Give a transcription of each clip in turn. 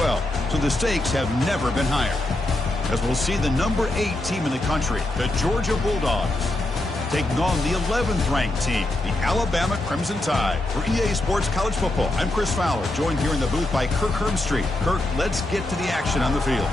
well, so the stakes have never been higher. As we'll see the number 8 team in the country, the Georgia Bulldogs, taking on the 11th ranked team, the Alabama Crimson Tide. For EA Sports College Football, I'm Chris Fowler, joined here in the booth by Kirk Hermstreet. Kirk, let's get to the action on the field.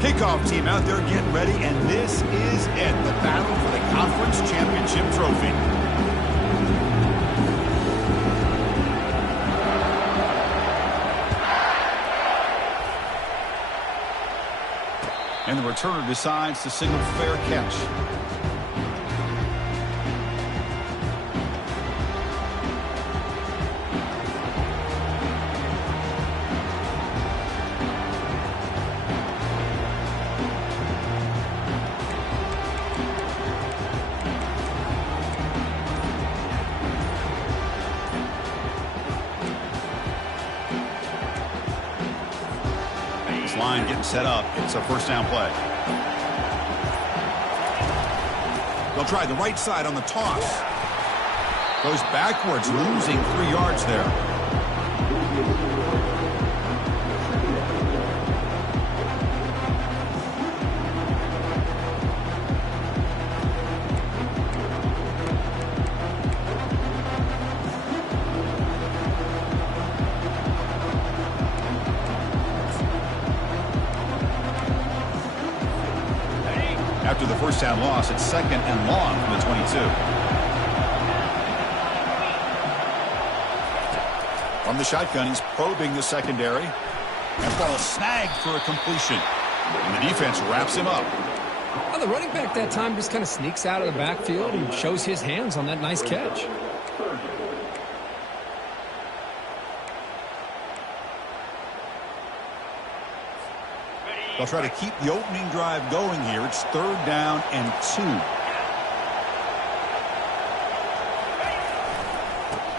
Kickoff team out there getting ready, and this is it, the battle for the conference championship trophy. And the returner decides to signal fair catch. Line getting set up. It's a first down play. They'll try the right side on the toss. Goes backwards, losing 3 yards there. After the first down loss, it's 2nd and long from the 22. From the shotgun, he's probing the secondary. And ball snagged for a completion. And the defense wraps him up. Well, the running back that time just kind of sneaks out of the backfield and shows his hands on that nice catch. They'll try to keep the opening drive going here. It's 3rd down and 2.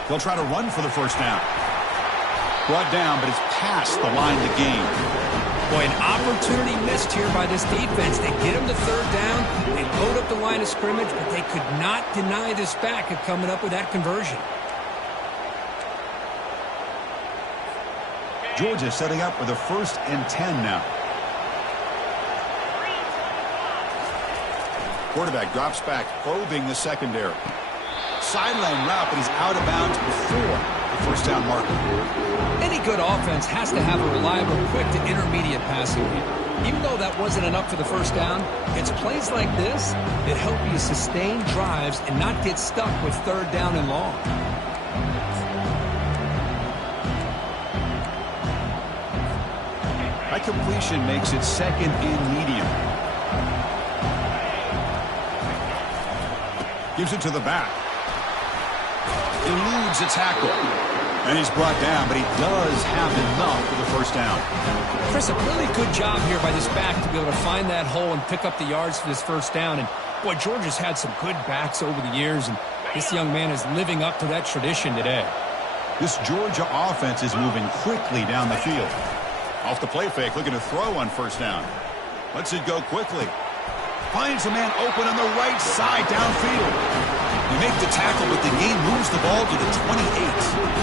They'll try to run for the first down. Brought down, but it's past the line of the game. Boy, an opportunity missed here by this defense. They get him to 3rd down. They load up the line of scrimmage, but they could not deny this back of coming up with that conversion. Georgia setting up with a 1st and 10 now. Quarterback drops back, probing the secondary. Sideline route, but he's out of bounds before the first down marker. Any good offense has to have a reliable, quick to intermediate passing game. Even though that wasn't enough for the first down, it's plays like this that help you sustain drives and not get stuck with 3rd down and long. High completion makes it 2nd and medium. Gives it to the back. Eludes a tackle. And he's brought down, but he does have enough for the first down. Chris, a really good job here by this back to be able to find that hole and pick up the yards for this first down. And, boy, Georgia's had some good backs over the years, and this young man is living up to that tradition today. This Georgia offense is moving quickly down the field. Off the play fake, looking to throw on first down. Lets it go quickly. Finds a man open on the right side downfield. You make the tackle, but the game moves the ball to the 28.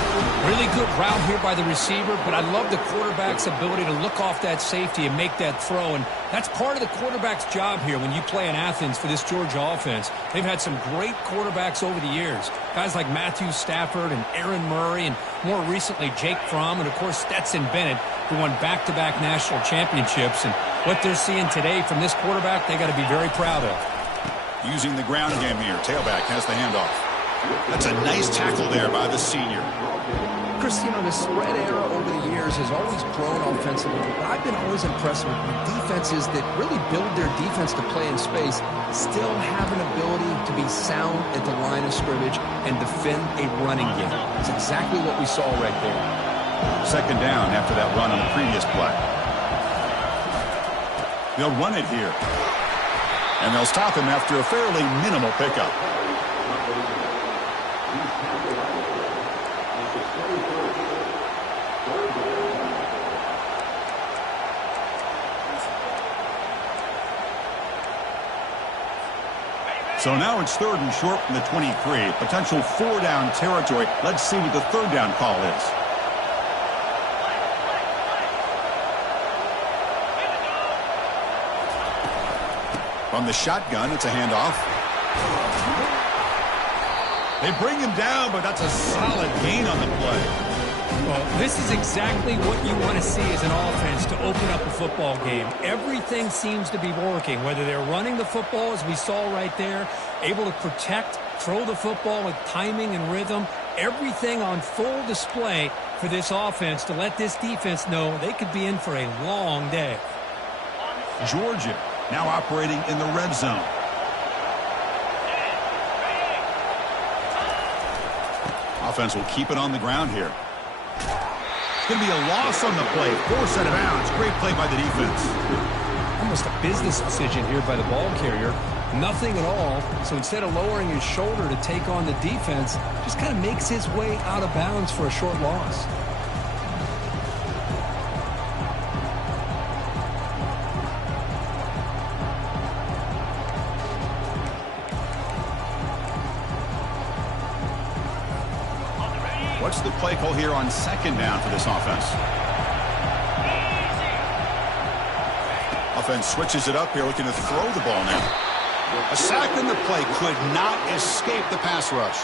Really good route here by the receiver, but I love the quarterback's ability to look off that safety and make that throw. And that's part of the quarterback's job here when you play in Athens for this Georgia offense. They've had some great quarterbacks over the years. Guys like Matthew Stafford and Aaron Murray, and more recently Jake Fromm, and of course Stetson Bennett, who won back-to-back national championships. And what they're seeing today from this quarterback, they got to be very proud of. Using the ground game here. Tailback has the handoff. That's a nice tackle there by the senior. Chris, you know, the spread era over the years has always grown offensively, but I've been always impressed with defenses that really build their defense to play in space, still have an ability to be sound at the line of scrimmage and defend a running game. It's exactly what we saw right there. Second down after that run on the previous play. They'll run it here. And they'll stop him after a fairly minimal pickup. So now it's 3rd and short from the 23. Potential 4-down territory. Let's see what the 3rd down call is. From the shotgun, it's a handoff. They bring him down, but that's a solid gain on the play. Well, this is exactly what you want to see as an offense to open up a football game. Everything seems to be working, whether they're running the football, as we saw right there, able to protect, throw the football with timing and rhythm, everything on full display for this offense to let this defense know they could be in for a long day. Georgia now operating in the red zone. Offense will keep it on the ground here. It's going to be a loss on the play. Forced out of bounds. Great play by the defense. Almost a business decision here by the ball carrier. Nothing at all. So instead of lowering his shoulder to take on the defense, just kind of makes his way out of bounds for a short loss. What's the play call here on 2nd down for this offense? Offense switches it up here, looking to throw the ball now. A sack in the play could not escape the pass rush.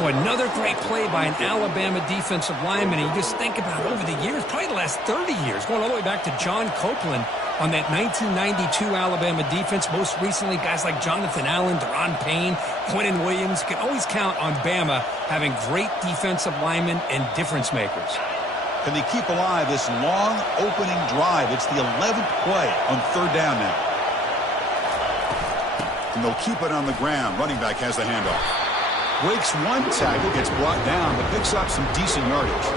Boy, another great play by an Alabama defensive lineman. And you just think about over the years, probably the last 30 years, going all the way back to John Copeland on that 1992 Alabama defense. Most recently, guys like Jonathan Allen, Deron Payne, Quentin Williams. You can always count on Bama having great defensive linemen and difference makers. Can they keep alive this long opening drive? It's the 11th play on 3rd down now. And they'll keep it on the ground. Running back has the handoff. Breaks one tackle, gets brought down, but picks up some decent yardage.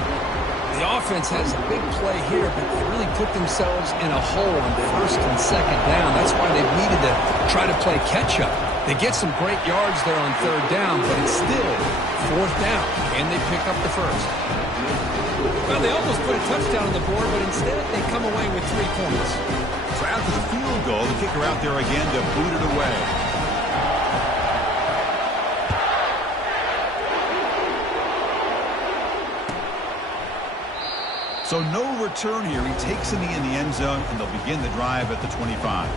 The offense has a big play here, but they really put themselves in a hole on 1st and 2nd down. That's why they needed to try to play catch-up. They get some great yards there on 3rd down, but it's still 4th down, and they pick up the 1st. Well, they almost put a touchdown on the board, but instead they come away with 3 points. So after the field goal, the kicker out there again to boot it away. So no return here. He takes a knee in the end zone, and they'll begin the drive at the 25.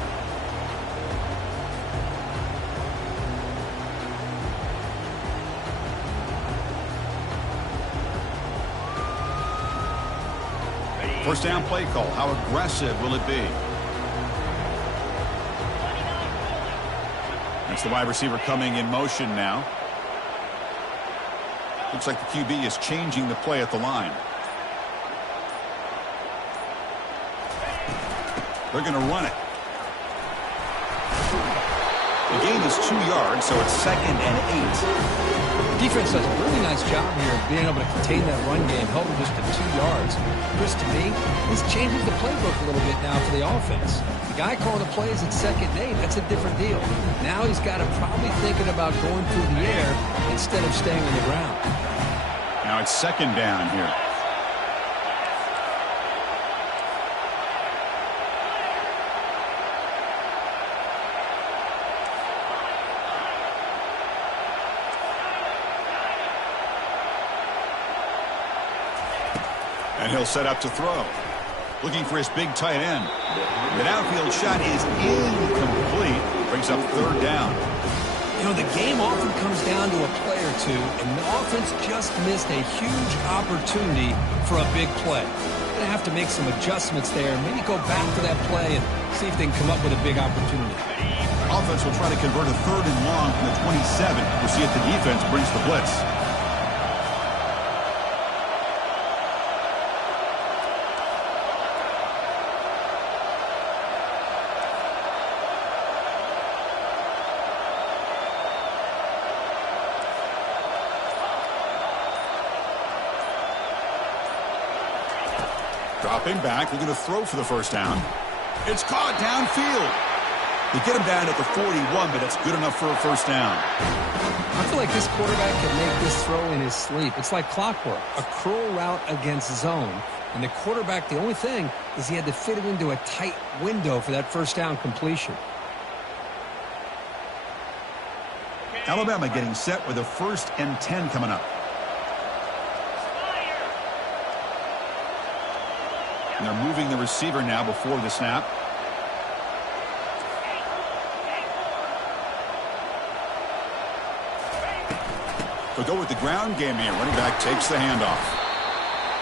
First down play call. How aggressive will it be? That's the wide receiver coming in motion now. Looks like the QB is changing the play at the line. They're going to run it. The gain is 2 yards, so it's 2nd and 8. Defense does a really nice job here of being able to contain that run game, held them just to 2 yards. Chris, to me, this changes the playbook a little bit now for the offense. The guy calling the plays at 2nd and 8, that's a different deal. Now he's got to probably thinking about going through the air instead of staying on the ground. Now it's 2nd down here. And he'll set up to throw. Looking for his big tight end. The downfield shot is incomplete. Brings up 3rd down. You know, the game often comes down to a play or two, and the offense just missed a huge opportunity for a big play. They're going to have to make some adjustments there. Maybe go back to that play and see if they can come up with a big opportunity. Offense will try to convert a 3rd and long from the 27. We'll see if the defense brings the blitz. Dropping back, looking to throw for the 1st down. It's caught downfield. They get him down at the 41, but it's good enough for a first down. I feel like this quarterback can make this throw in his sleep. It's like clockwork, a curl route against zone. And the quarterback, the only thing is he had to fit it into a tight window for that first down completion. Alabama getting set with a 1st and 10 coming up. And they're moving the receiver now before the snap. They'll go with the ground game here. Running back takes the handoff.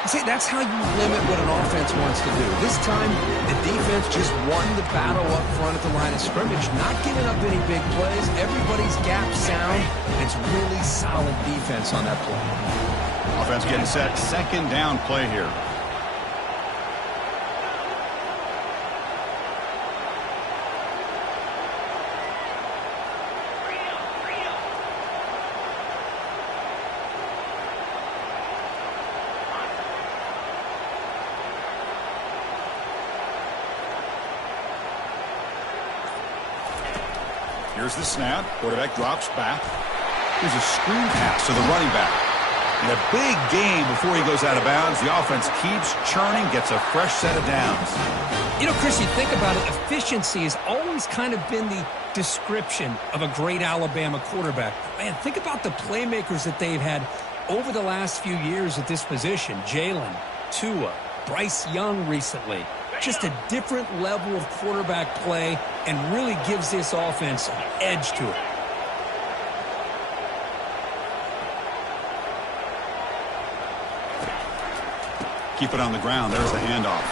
See, that's how you limit what an offense wants to do. This time, the defense just won the battle up front at the line of scrimmage, not giving up any big plays. Everybody's gap sound. It's really solid defense on that play. Offense getting set. 2nd down play here. Here's the snap. Quarterback drops back. Here's a screen pass to the running back. And a big gain before he goes out of bounds. The offense keeps churning, gets a fresh set of downs. You know, Chris, you think about it, efficiency has always kind of been the description of a great Alabama quarterback. Man, think about the playmakers that they've had over the last few years at this position. Jalen, Tua, Bryce Young recently. Just a different level of quarterback play and really gives this offense an edge to it. Keep it on the ground. There's the handoff.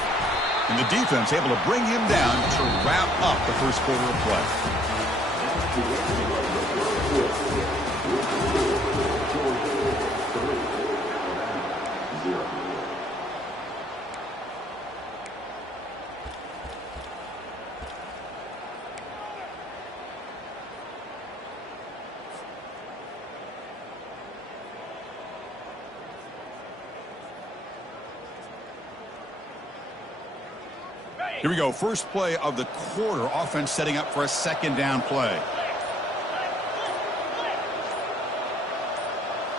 And the defense able to bring him down to wrap up the first quarter of play. Here we go. First play of the quarter. Offense setting up for a 2nd down play.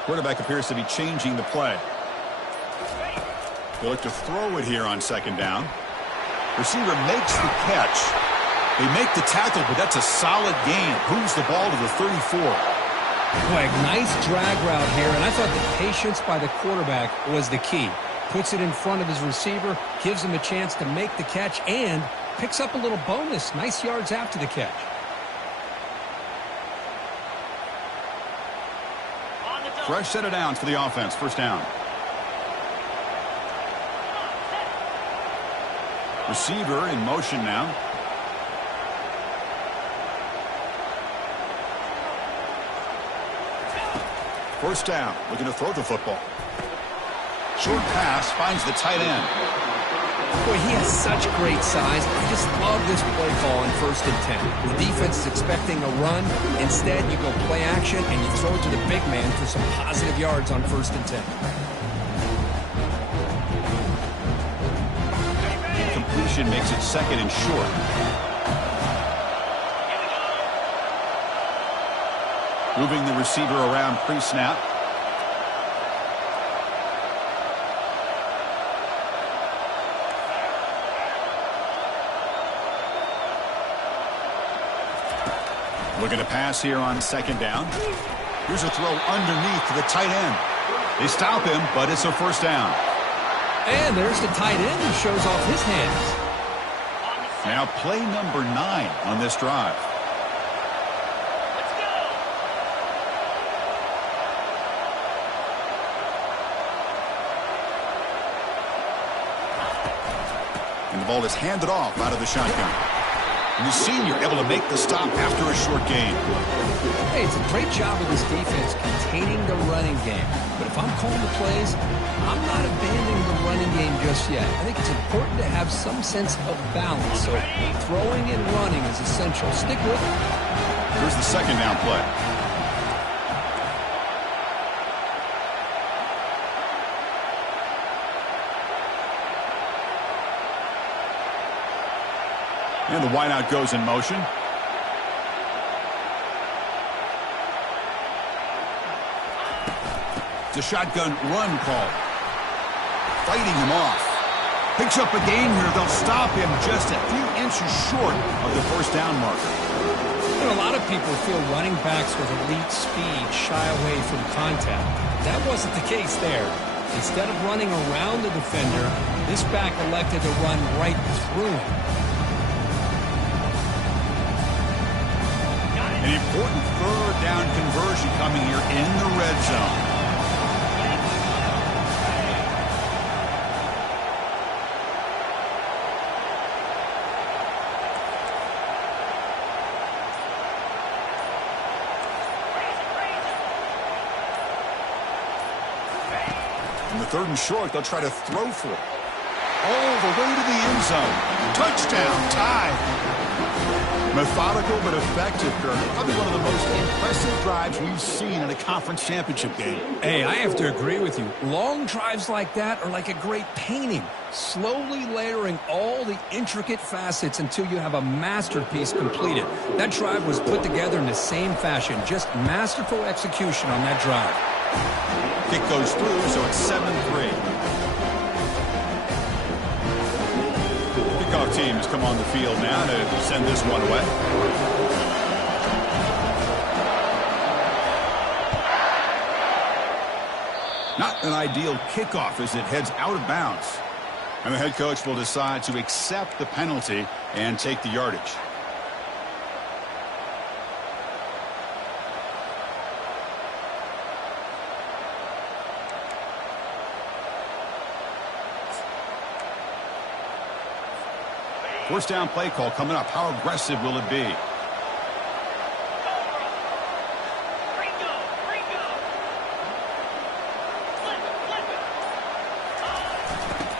Quarterback appears to be changing the play. They look to throw it here on 2nd down. Receiver makes the catch. They make the tackle, but that's a solid gain. Moves the ball to the 34. Boy, a nice drag route here, and I thought the patience by the quarterback was the key. Puts it in front of his receiver, gives him a chance to make the catch, and picks up a little bonus. Nice yards after the catch. Fresh set of downs for the offense. First down. Receiver in motion now. First down. Looking to throw the football. Short pass finds the tight end. Boy, he has such great size. I just love this play call on 1st and 10. The defense is expecting a run. Instead, you go play action and you throw it to the big man for some positive yards on 1st and 10. Completion makes it 2nd and short. Moving the receiver around pre-snap. Looking to pass here on 2nd down. Here's a throw underneath to the tight end. They stop him, but it's a first down. And there's the tight end who shows off his hands. Now play number 9 on this drive. And the ball is handed off out of the shotgun. And the senior able to make the stop after a short gain. Hey, it's a great job of this defense containing the running game. But if I'm calling the plays, I'm not abandoning the running game just yet. I think it's important to have some sense of balance. So throwing and running is essential. Stick with it. Here's the 2nd down play. And the wideout goes in motion. It's a shotgun run call. Fighting him off. Picks up a gain here. They'll stop him just a few inches short of the first down marker. You know, a lot of people feel running backs with elite speed shy away from contact. That wasn't the case there. Instead of running around the defender, this back elected to run right through him. An important third down conversion coming here in the red zone. In the 3rd and short, they'll try to throw for it. All the way to the end zone. Touchdown, tie. Methodical but effective, Kirk. Probably one of the most impressive drives we've seen in a conference championship game. Hey, I have to agree with you. Long drives like that are like a great painting, slowly layering all the intricate facets until you have a masterpiece completed. That drive was put together in the same fashion, just masterful execution on that drive. Kick goes through, so it's 7-3. Kickoff teams come on the field now to send this one away. Not an ideal kickoff as it heads out of bounds. And the head coach will decide to accept the penalty and take the yardage. First down play call coming up. How aggressive will it be?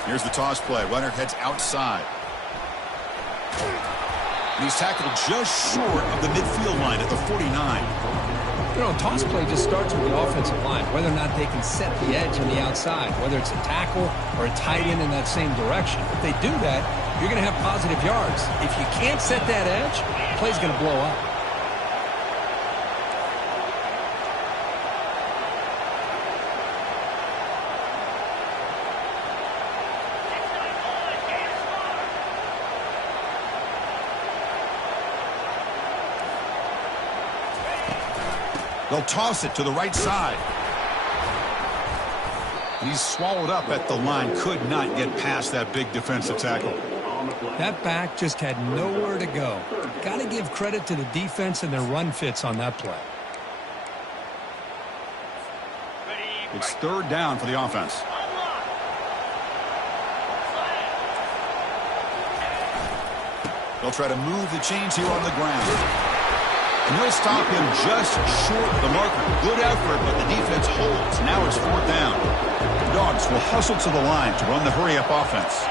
Here's the toss play. Runner heads outside. And he's tackled just short of the midfield line at the 49. You know, toss play just starts with the offensive line, whether or not they can set the edge on the outside, whether it's a tackle or a tight end in that same direction. If they do that, you're going to have positive yards. If you can't set that edge, the play's going to blow up. They'll toss it to the right side. He's swallowed up at the line. Could not get past that big defensive tackle. That back just had nowhere to go. Got to give credit to the defense and their run fits on that play. It's 3rd down for the offense. They'll try to move the chains here on the ground. And he'll stop him just short of the marker. Good effort, but the defense holds. Now it's 4th down. The Dogs will hustle to the line to run the hurry-up offense.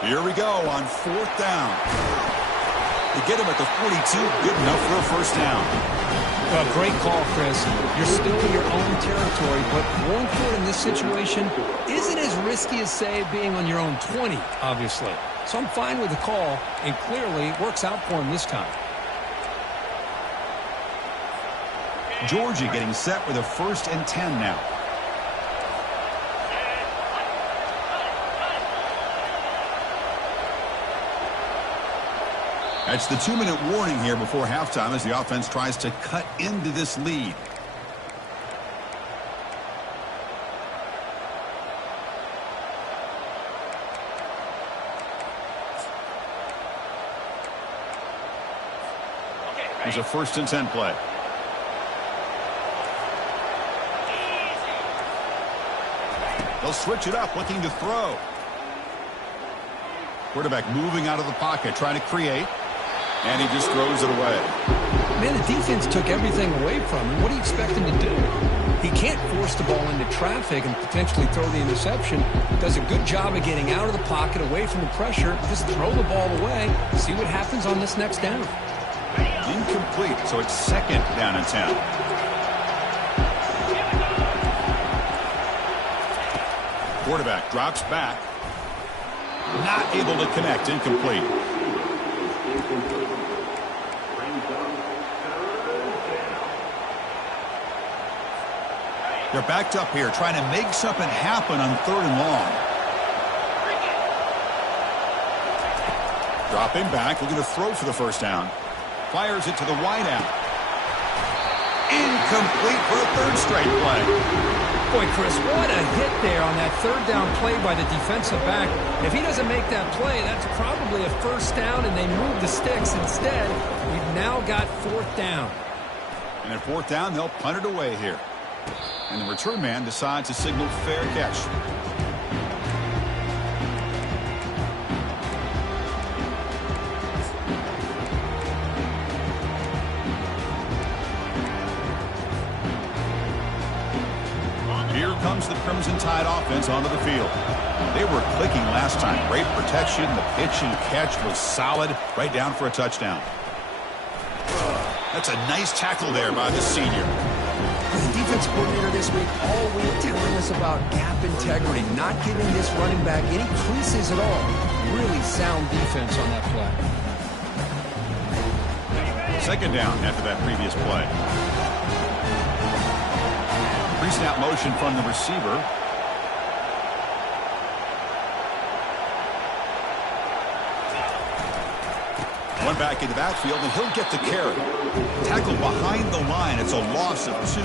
Here we go on 4th down. They get him at the 42. Good enough for a first down. Well, great call, Chris. You're still in your own territory, but going for it in this situation isn't as risky as, say, being on your own 20, obviously. So I'm fine with the call, and clearly it works out for him this time. Georgia getting set with a 1st and 10 now. That's the 2-minute warning here before halftime as the offense tries to cut into this lead. There's a 1st and 10 play. They'll switch it up, looking to throw. Quarterback moving out of the pocket, trying to create. And he just throws it away. Man, the defense took everything away from him. What do you expect him to do? He can't force the ball into traffic and potentially throw the interception. Does a good job of getting out of the pocket, away from the pressure. Just throw the ball away. See what happens on this next down. Incomplete, so it's 2nd down and 10. Quarterback drops back. Not able to connect. Incomplete. They're backed up here, trying to make something happen on 3rd and long. Dropping back, looking to throw for the first down. Fires it to the wideout. Incomplete for a 3rd straight play. Boy, Chris, what a hit there on that 3rd down play by the defensive back. If he doesn't make that play, that's probably a 1st down, and they move the sticks. Instead, we've now got 4th down. And at 4th down, they'll punt it away here. And the return man decides to signal fair catch. Here comes the Crimson Tide offense onto the field. They were clicking last time. Great protection. The pitch and catch was solid. Right down for a touchdown. That's a nice tackle there by the senior. The defense coordinator this week all week telling us about gap integrity, not giving this running back any creases at all. Really sound defense on that play. 2nd down after that previous play. Pre-snap motion from the receiver. One back into that field, and he'll get the carry. Tackle behind the line. It's a loss of 2.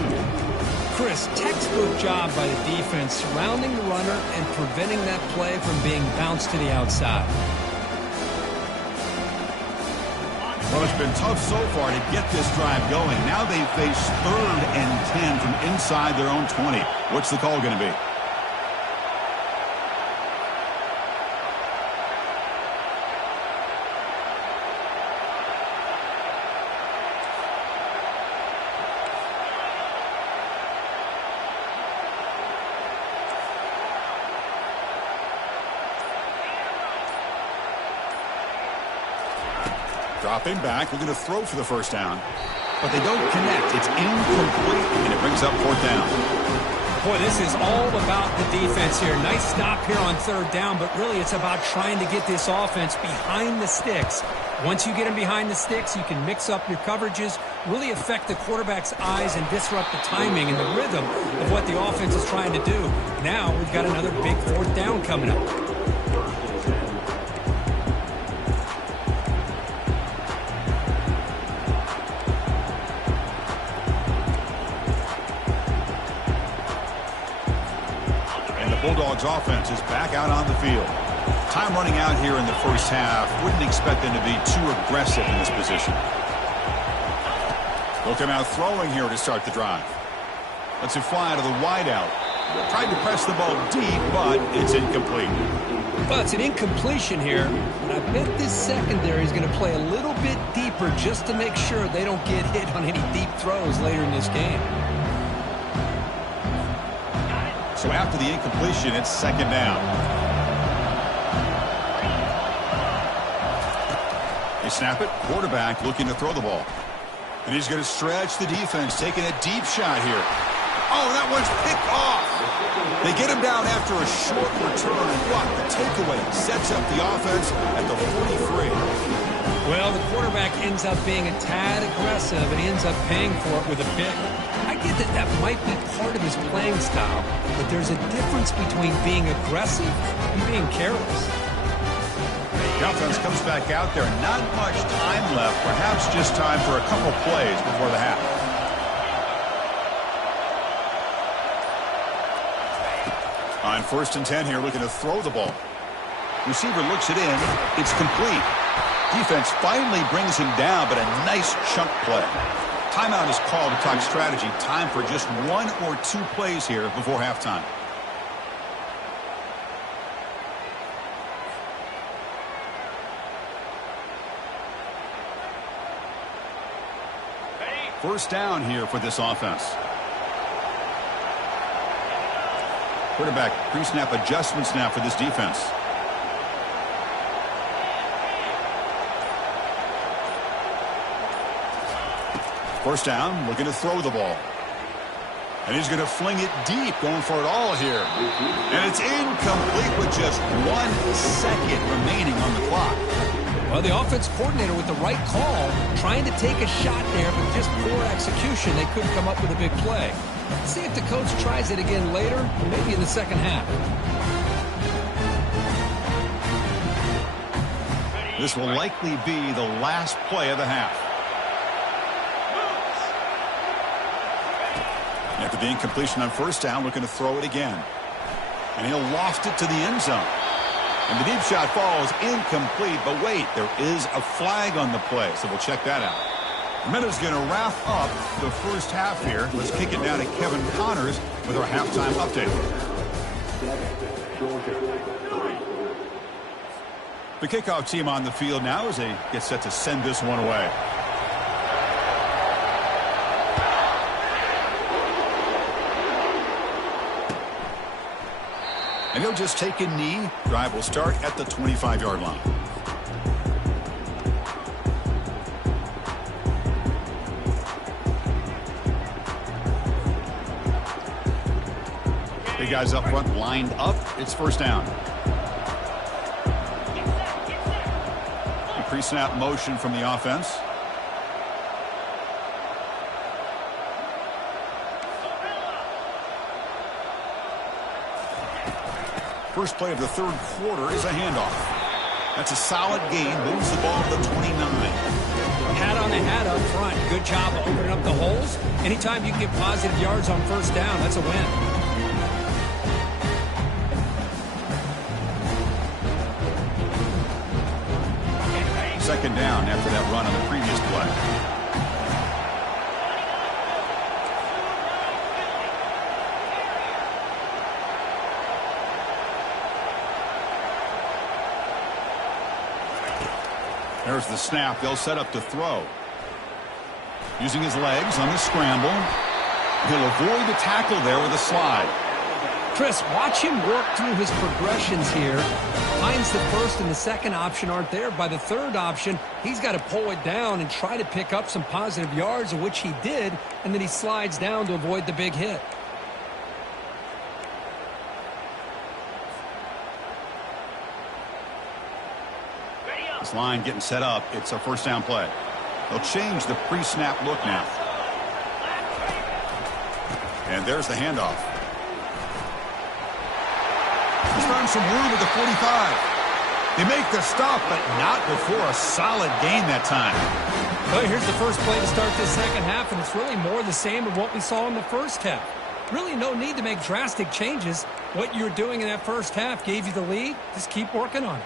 Chris, textbook job by the defense surrounding the runner and preventing that play from being bounced to the outside. Well, it's been tough so far to get this drive going. Now they face 3rd and 10 from inside their own 20. What's the call going to be? Dropping back, we're going to throw for the first down. But they don't connect. It's incomplete, and it brings up 4th down. Boy, this is all about the defense here. Nice stop here on 3rd down, but really it's about trying to get this offense behind the sticks. Once you get them behind the sticks, you can mix up your coverages, really affect the quarterback's eyes and disrupt the timing and the rhythm of what the offense is trying to do. Now we've got another big 4th down coming up. Bulldogs offense is back out on the field. Time running out here in the first half. Wouldn't expect them to be too aggressive in this position. They'll come out throwing here to start the drive. Let's it fly to the wideout. Tried to press the ball deep, but it's incomplete. Well, it's an incompletion here, but I bet this secondary is going to play a little bit deeper just to make sure they don't get hit on any deep throws later in this game. So after the incompletion, it's 2nd down. They snap it. Quarterback looking to throw the ball. And he's going to stretch the defense, taking a deep shot here. Oh, that one's picked off. They get him down after a short return, and what? The takeaway sets up the offense at the 43. Well, the quarterback ends up being a tad aggressive, and he ends up paying for it with a pick. I get that that might be part of his playing style, but there's a difference between being aggressive and being careless. The offense comes back out there. Not much time left. Perhaps just time for a couple plays before the half. On 1st and 10 here, looking to throw the ball. Receiver looks it in. It's complete. Defense finally brings him down, but a nice chunk play. Timeout is called to talk strategy. Time for just 1 or 2 plays here before halftime. First down here for this offense. Quarterback pre-snap adjustments now for this defense. First down, looking to throw the ball. And he's going to fling it deep, going for it all here. And it's incomplete with just 1 second remaining on the clock. Well, the offense coordinator with the right call, trying to take a shot there, but just poor execution. They couldn't come up with a big play. Let's see if the coach tries it again later, maybe in the second half. This will likely be the last play of the half. After the incompletion on first down, looking to throw it again. And he'll loft it to the end zone. And the deep shot falls incomplete, but wait, there is a flag on the play, so we'll check that out. Minute's going to wrap up the first half here. Let's kick it down to Kevin Connors with our halftime update. The kickoff team on the field now as they get set to send this one away. And he'll just take a knee. Drive will start at the 25-yard line. Big guys up front lined up. It's first down. A pre-snap motion from the offense. First play of the third quarter is a handoff. That's a solid gain. Moves the ball to the 29. Hat on the hat up front. Good job of opening up the holes. Anytime you can get positive yards on first down, that's a win. Second down after that run on the previous play. There's the snap. They'll set up to throw. Using his legs on the scramble. He'll avoid the tackle there with a slide. Chris, watch him work through his progressions here. Finds the first and the second option aren't there. By the third option, he's got to pull it down and try to pick up some positive yards, of which he did, and then he slides down to avoid the big hit. This line getting set up. It's a first down play. They'll change the pre-snap look now. And there's the handoff. He's found some room at the 45. They make the stop, but not before a solid gain that time. Well, here's the first play to start this second half, and it's really more the same of what we saw in the first half. Really no need to make drastic changes. What you were doing in that first half gave you the lead. Just keep working on it.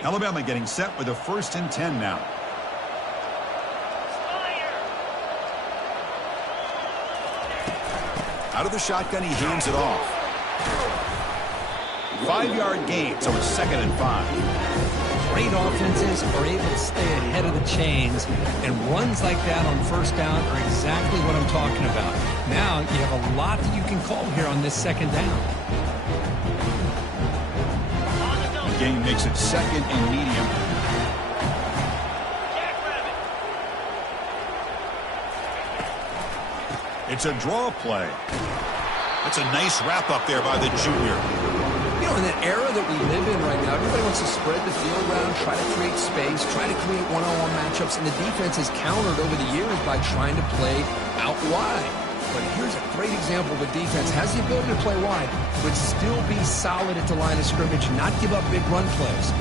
Alabama getting set with a 1st and 10 now. Out of the shotgun, he hands it off. 5-yard gain, so it's 2nd and 5. Great offenses are able to stay ahead of the chains, and runs like that on first down are exactly what I'm talking about. Now you have a lot that you can call here on this second down. Gain makes it 2nd and medium. It's a draw play. That's a nice wrap up there by the junior. You know, in the era that we live in right now, everybody wants to spread the field around, try to create space, try to create one-on-one matchups, and the defense has countered over the years by trying to play out wide. But here's a great example of a defense has the ability to play wide, but still be solid at the line of scrimmage, not give up big run plays.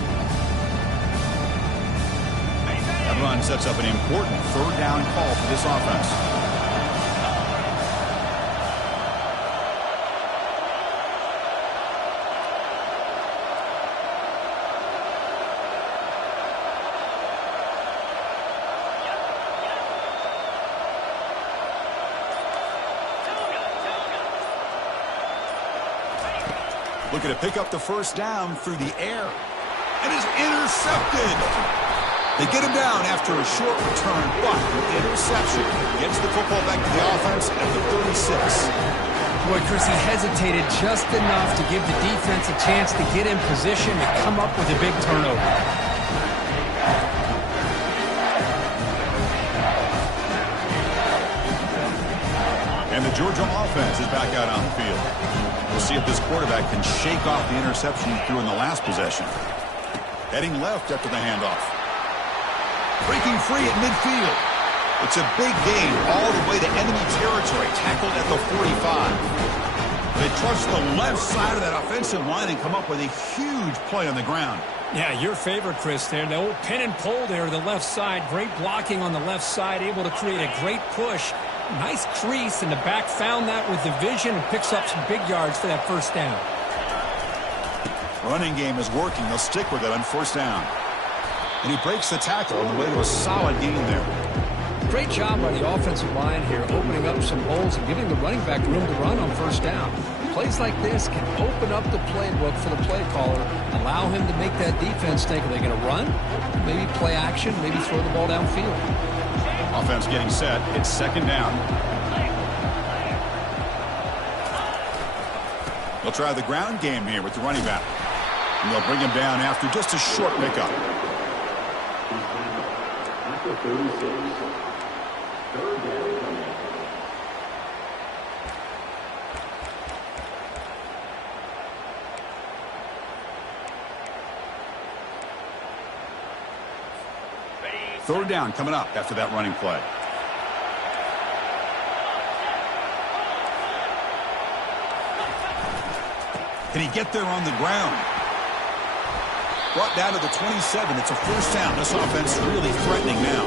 That run sets up an important 3rd down call for this offense. Looking to pick up the first down through the air. And is intercepted. They get him down after a short return, but the interception gets the football back to the offense at the 36. Boy, Chris, he hesitated just enough to give the defense a chance to get in position to come up with a big turnover. And the Georgia offense is back out on the field. We'll see if this quarterback can shake off the interception he threw in the last possession. Heading left after the handoff. Breaking free at midfield. It's a big gain all the way to enemy territory, tackled at the 45. They trust the left side of that offensive line and come up with a huge play on the ground. Yeah, your favorite, Chris, there. The old pin and pull there to the left side. Great blocking on the left side, able to create a great push. Nice crease, and the back found that with the vision and picks up some big yards for that first down. Running game is working. They'll stick with it on first down. And he breaks the tackle on the way to a solid gain there. Great job by the offensive line here, opening up some holes and giving the running back room to run on first down. Plays like this can open up the playbook for the play caller, allow him to make that defense think, are they going to run? Maybe play action, maybe throw the ball downfield. Offense getting set. It's second down. They'll try the ground game here with the running back. And they'll bring him down after just a short pickup. Third down coming up after that running play. Can he get there on the ground? Brought down to the 27. It's a first down. This offense really threatening now.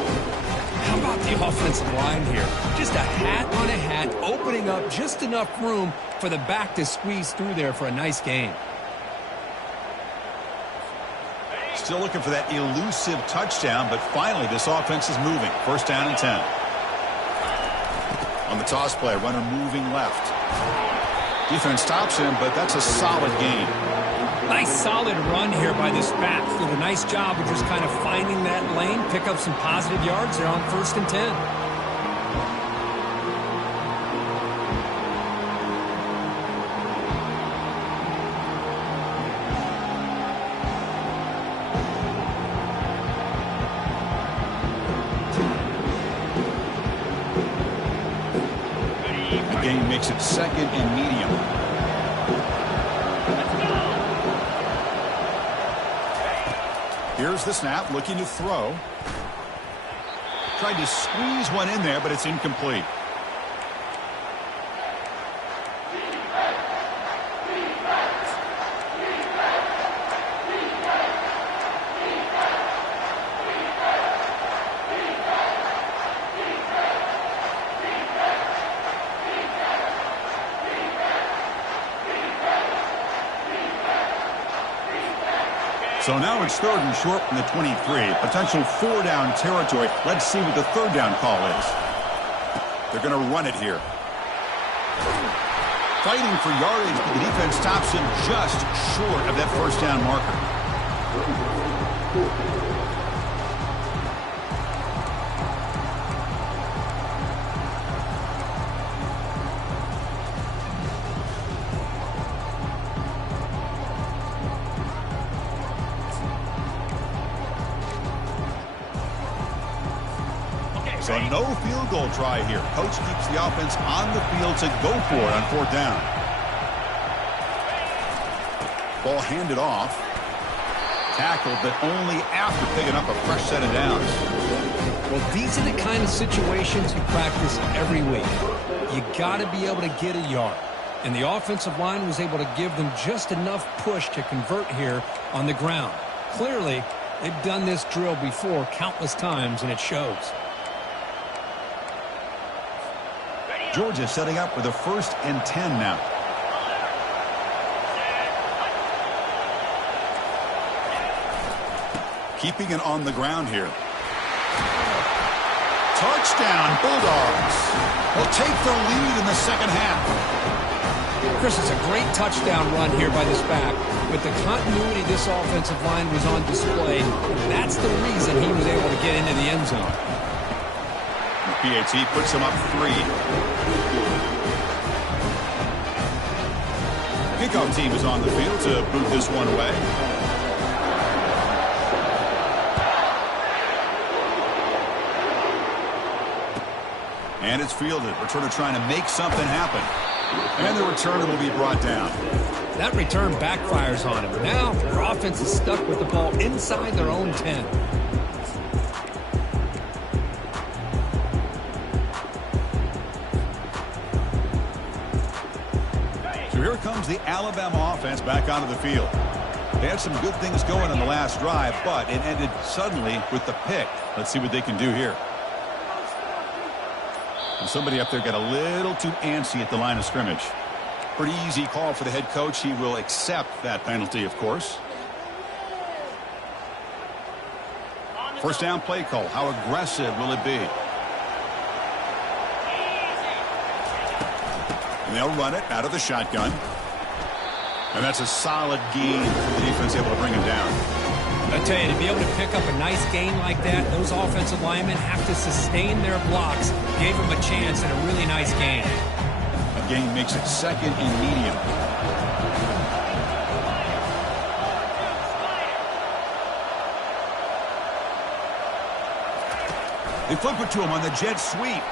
How about the offensive line here? Just a hat on a hat, opening up just enough room for the back to squeeze through there for a nice gain. Still looking for that elusive touchdown, but finally this offense is moving. First down and 10. On the toss play, runner moving left. Defense stops him, but that's a solid gain. Nice solid run here by this back. Did a nice job of just kind of finding that lane, pick up some positive yards there on first and 10. Makes it second and medium. Here's the snap, looking to throw. Tried to squeeze one in there, but it's incomplete. So now it's third and short from the 23. Potential four-down territory. Let's see what the third down call is. They're going to run it here. Fighting for yardage, but the defense stops him just short of that first down marker. So no field goal try here. Coach keeps the offense on the field to go for it on fourth down. Ball handed off. Tackled, but only after picking up a fresh set of downs. Well, these are the kind of situations you practice every week. You got to be able to get a yard. And the offensive line was able to give them just enough push to convert here on the ground. Clearly, they've done this drill before countless times, and it shows. Georgia setting up for the first and 10 now. Keeping it on the ground here. Touchdown, Bulldogs. Will take the lead in the second half. Chris, it's a great touchdown run here by this back. With the continuity this offensive line was on display, that's the reason he was able to get into the end zone. PAT puts him up 3. Kickoff team is on the field to boot this one away. And it's fielded. Returner trying to make something happen. And the returner will be brought down. That return backfires on him. Now their offense is stuck with the ball inside their own 10. So here comes the Alabama offense back onto the field. They had some good things going on the last drive, but it ended suddenly with the pick. Let's see what they can do here. And somebody up there got a little too antsy at the line of scrimmage. Pretty easy call for the head coach. He will accept that penalty, of course. First down play call. How aggressive will it be? And they'll run it out of the shotgun. And that's a solid gain for the defense, able to bring him down. I tell you, to be able to pick up a nice gain like that, those offensive linemen have to sustain their blocks. Gave them a chance at a really nice gain. A gain makes it second and medium. They flip it to him on the jet sweep.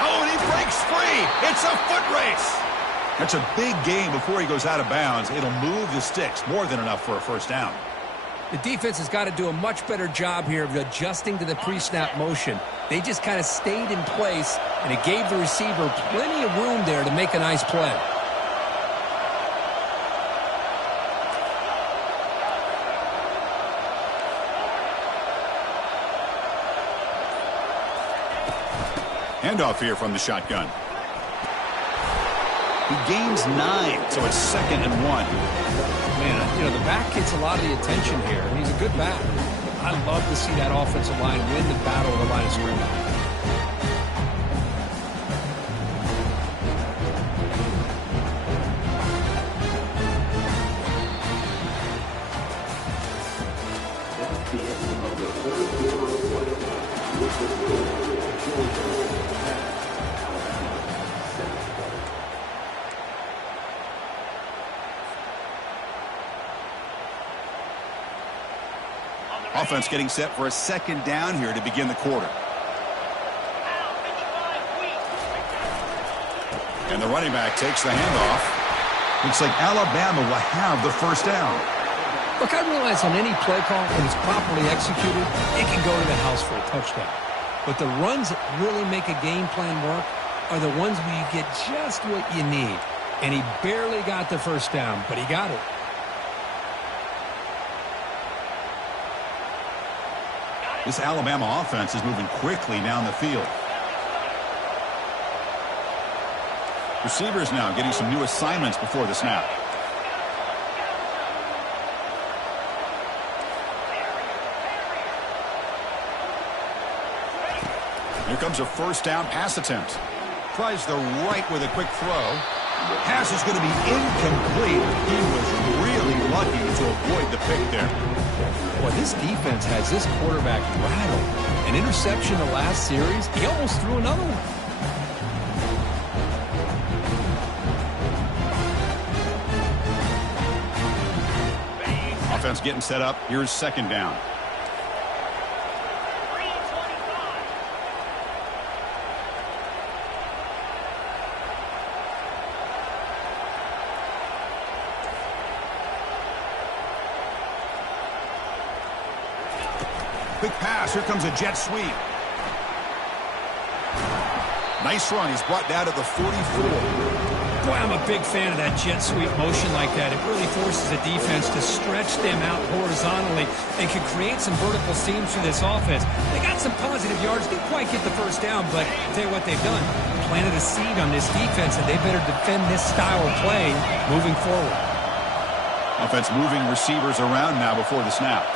Oh, and he breaks free. It's a foot race. That's a big gain before he goes out of bounds. It'll move the sticks more than enough for a first down. The defense has got to do a much better job here of adjusting to the pre-snap motion. They just kind of stayed in place, and it gave the receiver plenty of room there to make a nice play. Handoff here from the shotgun. He gains 9, so it's 2nd and 1. Man, you know, the back gets a lot of the attention here, and he's a good back. I love to see that offensive line win the battle of the line of scrimmage. Offense getting set for a second down here to begin the quarter. And the running back takes the handoff. Looks like Alabama will have the first down. Look, I realize on any play call, when it's properly executed, it can go to the house for a touchdown. But the runs that really make a game plan work are the ones where you get just what you need. And he barely got the first down, but he got it. This Alabama offense is moving quickly down the field. Receivers now getting some new assignments before the snap. Here comes a first down pass attempt. Tries the right with a quick throw. Pass is going to be incomplete. He was really lucky to avoid the pick there. Boy, this defense has this quarterback rattled. An interception the last series, he almost threw another one. Offense getting set up. Here's second down. Quick pass. Here comes a jet sweep. Nice run. He's brought down to the 44. Boy, I'm a big fan of that jet sweep motion like that. It really forces the defense to stretch them out horizontally and can create some vertical seams for this offense. They got some positive yards. Didn't quite get the first down, but I'll tell you what they've done. Planted a seed on this defense, and they better defend this style of play moving forward. Offense moving receivers around now before the snap.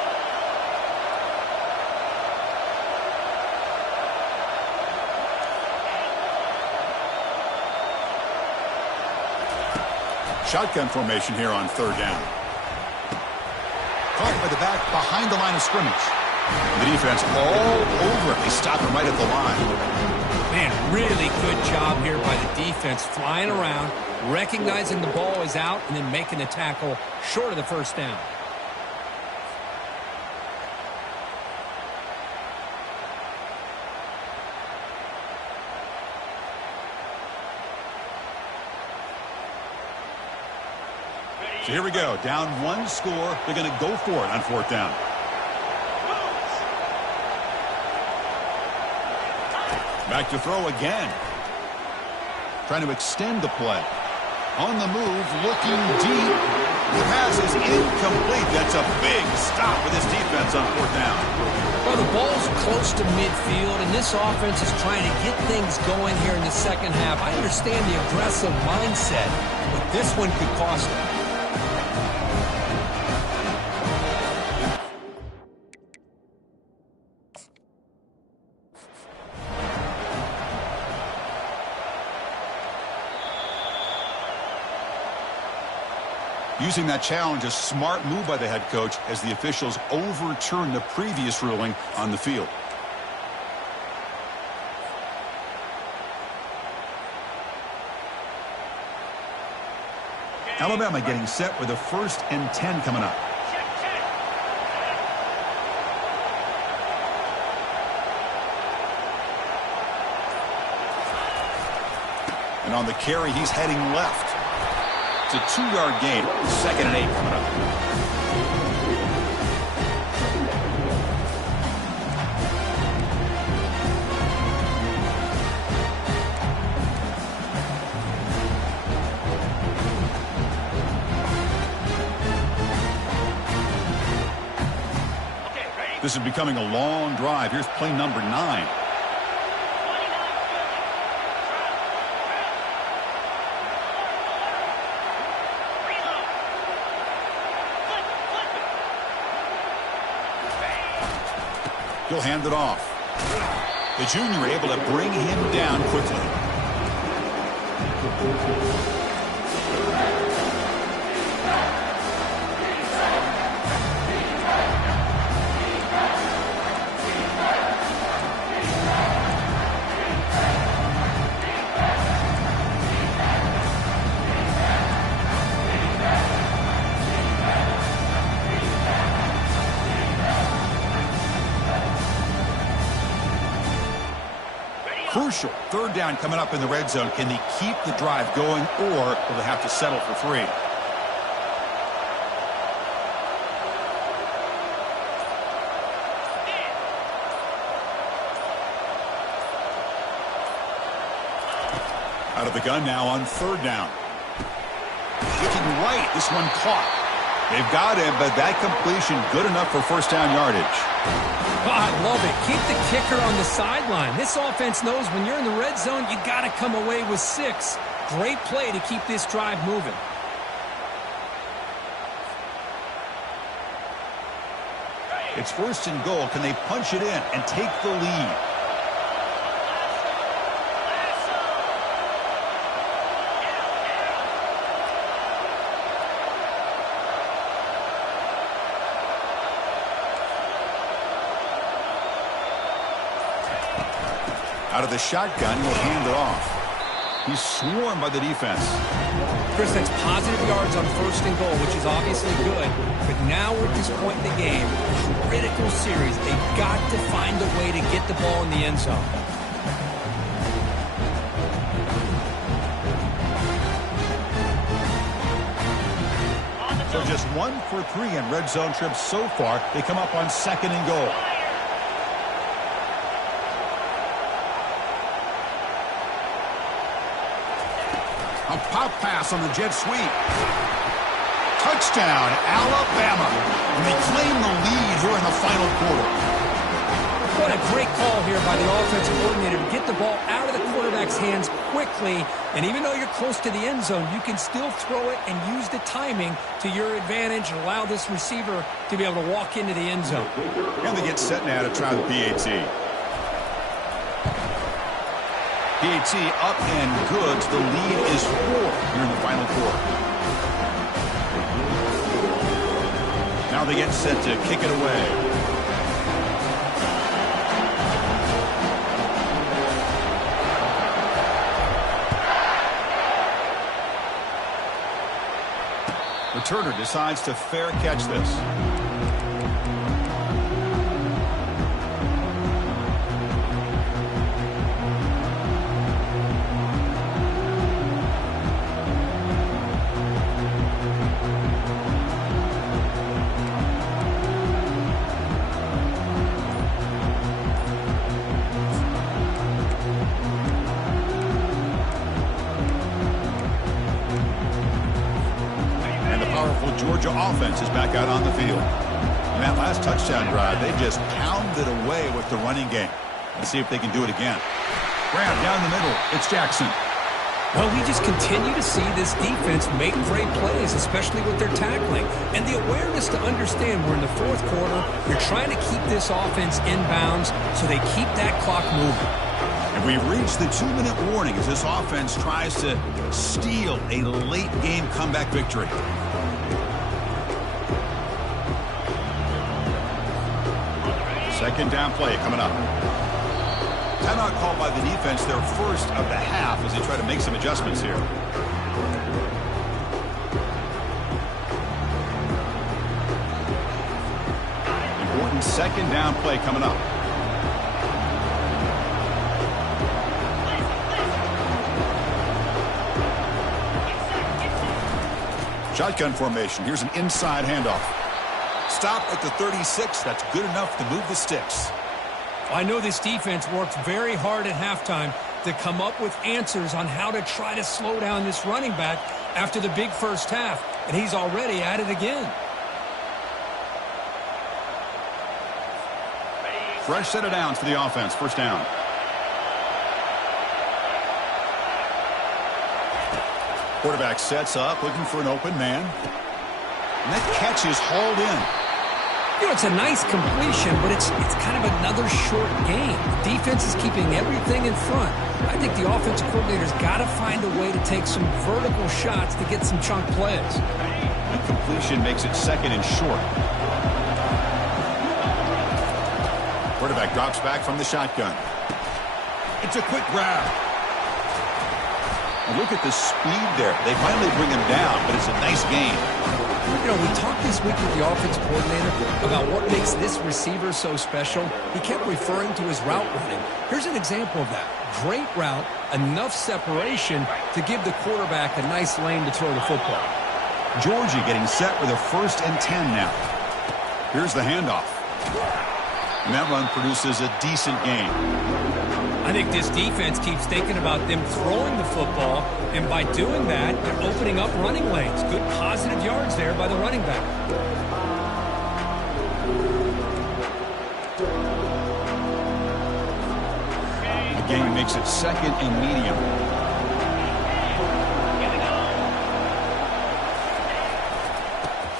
Shotgun formation here on third down. Caught by the back behind the line of scrimmage. The defense all over it. They stop him right at the line. Man, really good job here by the defense, flying around, recognizing the ball is out, and then making the tackle short of the first down. So here we go. Down one score. They're going to go for it on fourth down. Back to throw again. Trying to extend the play. On the move, looking deep. The pass is incomplete. That's a big stop with this defense on fourth down. Well, the ball's close to midfield, and this offense is trying to get things going here in the second half. I understand the aggressive mindset, but this one could cost them. Using that challenge, a smart move by the head coach as the officials overturn the previous ruling on the field. Alabama getting set with a 1st and 10 coming up. And on the carry, he's heading left. It's a 2-yard gain. 2nd and 8 coming up. This is becoming a long drive. Here's play number 9. He'll hand it off. The junior able to bring him down quickly. Crucial 3rd down coming up in the red zone. Can they keep the drive going, or will they have to settle for 3? Out of the gun now on 3rd down. Looking right. This one caught. They've got him, but that completion good enough for 1st down yardage. Oh, I love it. Keep the kicker on the sideline. This offense knows when you're in the red zone, you got to come away with 6. Great play to keep this drive moving. It's 1st and goal. Can they punch it in and take the lead? Out of the shotgun, he'll hand it off. He's swarmed by the defense. Chris, that's positive yards on 1st and goal, which is obviously good. But now we're at this point in the game, critical series. They've got to find a way to get the ball in the end zone. So just 1 for 3 in red zone trips so far. They come up on 2nd and goal. A pop pass on the jet sweep. Touchdown, Alabama. And they claim the lead here in the final quarter. What a great call here by the offensive coordinator to get the ball out of the quarterback's hands quickly. And even though you're close to the end zone, you can still throw it and use the timing to your advantage and allow this receiver to be able to walk into the end zone. And they get set now to try the PAT. PAT up and good. The lead is 4 here in the final quarter. Now they get set to kick it away. Returner decides to fair catch this. Georgia offense is back out on the field. In that last touchdown drive, they just pounded away with the running game. Let's see if they can do it again. Grab down the middle. It's Jackson. Well, we just continue to see this defense make great plays, especially with their tackling. And the awareness to understand we're in the fourth quarter, you're trying to keep this offense in bounds so they keep that clock moving. And we've reached the 2-minute warning as this offense tries to steal a late-game comeback victory. Second down play coming up. Timeout called by the defense, their first of the half, as they try to make some adjustments here. Important second down play coming up. Shotgun formation. Here's an inside handoff. Stop at the 36. That's good enough to move the sticks. I know this defense worked very hard at halftime to come up with answers on how to try to slow down this running back after the big first half, and he's already at it again. Fresh set of downs for the offense. First down. Quarterback sets up, looking for an open man. And that catch is hauled in. You know, it's a nice completion, but it's kind of another short game. The defense is keeping everything in front. I think the offensive coordinator's got to find a way to take some vertical shots to get some chunk plays. And completion makes it second and short. Quarterback drops back from the shotgun. It's a quick grab. And look at the speed there. They finally bring him down, but it's a nice game. You know, we talked this week with the offensive coordinator about what makes this receiver so special. He kept referring to his route running. Here's an example of that. Great route, enough separation to give the quarterback a nice lane to throw the football. Georgia getting set with a 1st and 10 now. Here's the handoff. And that run produces a decent gain. I think this defense keeps thinking about them throwing the football, and by doing that, they're opening up running lanes. Good positive yards there by the running back. The game makes it second and medium.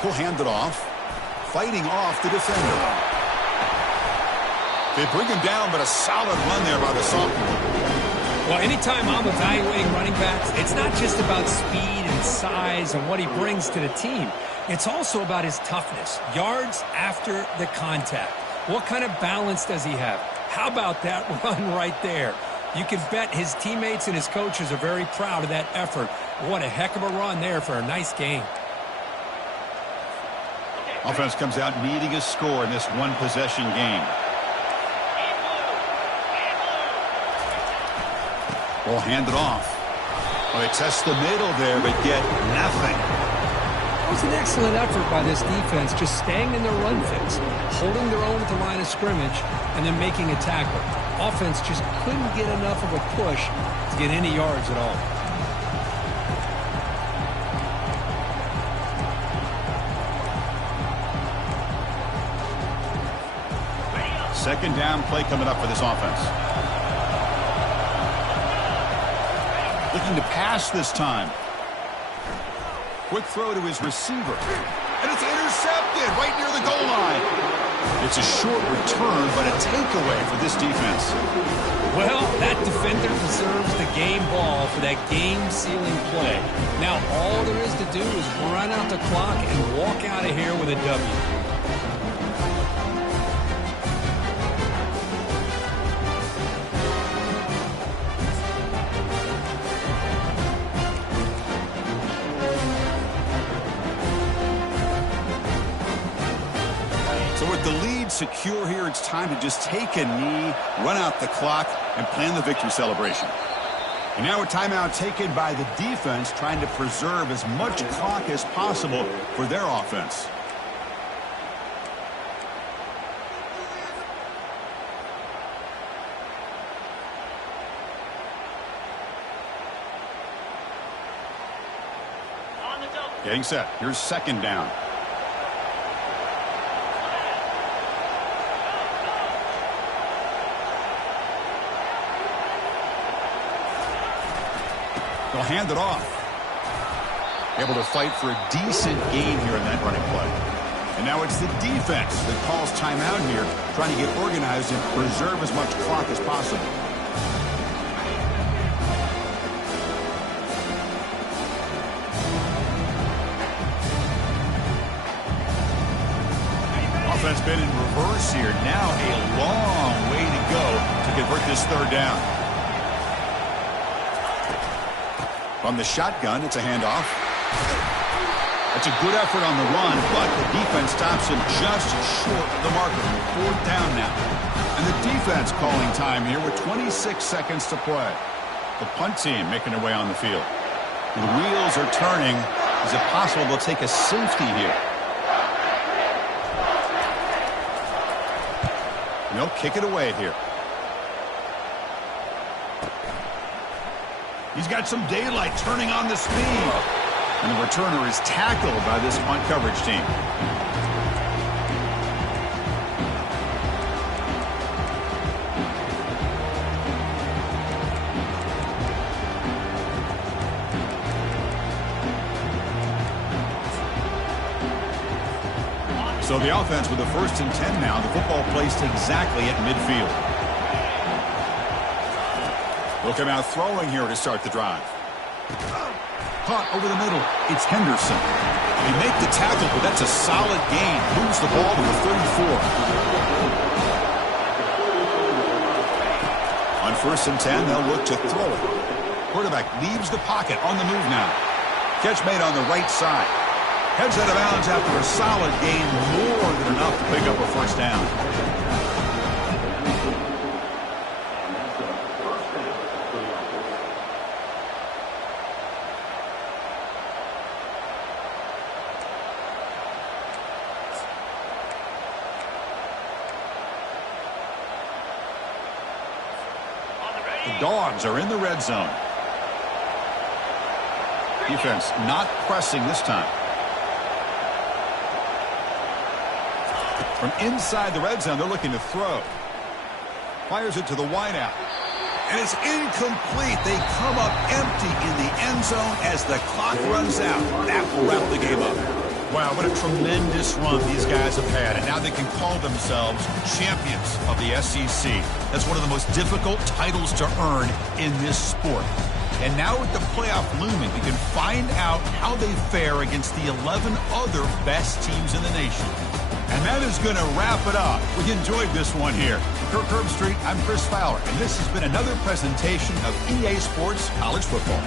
He'll hand it off, fighting off the defender. They bring him down, but a solid run there by the sophomore. Well, anytime I'm evaluating running backs, it's not just about speed and size and what he brings to the team. It's also about his toughness, yards after the contact. What kind of balance does he have? How about that run right there? You can bet his teammates and his coaches are very proud of that effort. What a heck of a run there for a nice game. Offense comes out needing a score in this one-possession game. Will hand it off. Well, they test the middle there, but get nothing. It was an excellent effort by this defense, just staying in their run fits, holding their own at the line of scrimmage, and then making a tackle. Offense just couldn't get enough of a push to get any yards at all. Second down play coming up for this offense. Looking to pass this time. Quick throw to his receiver. And it's intercepted right near the goal line. It's a short return, but a takeaway for this defense. Well, that defender deserves the game ball for that game-sealing play. Now all there is to do is run out the clock and walk out of here with a W. So with the lead secure here, it's time to just take a knee, run out the clock, and plan the victory celebration. And now a timeout taken by the defense, trying to preserve as much clock as possible for their offense. Getting set. Here's second down. They'll hand it off. Able to fight for a decent gain here in that running play. And now it's the defense that calls timeout here, trying to get organized and preserve as much clock as possible. Offense been in reverse here. Now a long way to go to convert this third down. From the shotgun, it's a handoff. That's a good effort on the run, but the defense stops him just short of the marker. Fourth down now. And the defense calling time here with 26 seconds to play. The punt team making their way on the field. The wheels are turning. Is it possible they'll take a safety here? And they'll kick it away here. He's got some daylight turning on the speed. And the returner is tackled by this punt coverage team. So the offense with the 1st and 10 now. The football placed exactly at midfield. They'll come out throwing here to start the drive. Caught over the middle. It's Henderson. They make the tackle, but that's a solid gain. Moves the ball to the 34. On 1st and 10, they'll look to throw it. Quarterback leaves the pocket on the move now. Catch made on the right side. Heads out of bounds after a solid gain, more than enough to pick up a first down. The Dogs are in the red zone. Defense not pressing this time. From inside the red zone, they're looking to throw. Fires it to the wideout. And it's incomplete. They come up empty in the end zone as the clock runs out. That will wrap the game up. Wow, what a tremendous run these guys have had. And now they can call themselves champions of the SEC. That's one of the most difficult titles to earn in this sport. And now with the playoff looming, we can find out how they fare against the 11 other best teams in the nation. And that is going to wrap it up. We enjoyed this one here. Kirk Herbstreit, I'm Chris Fowler, and this has been another presentation of EA Sports College Football.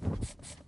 You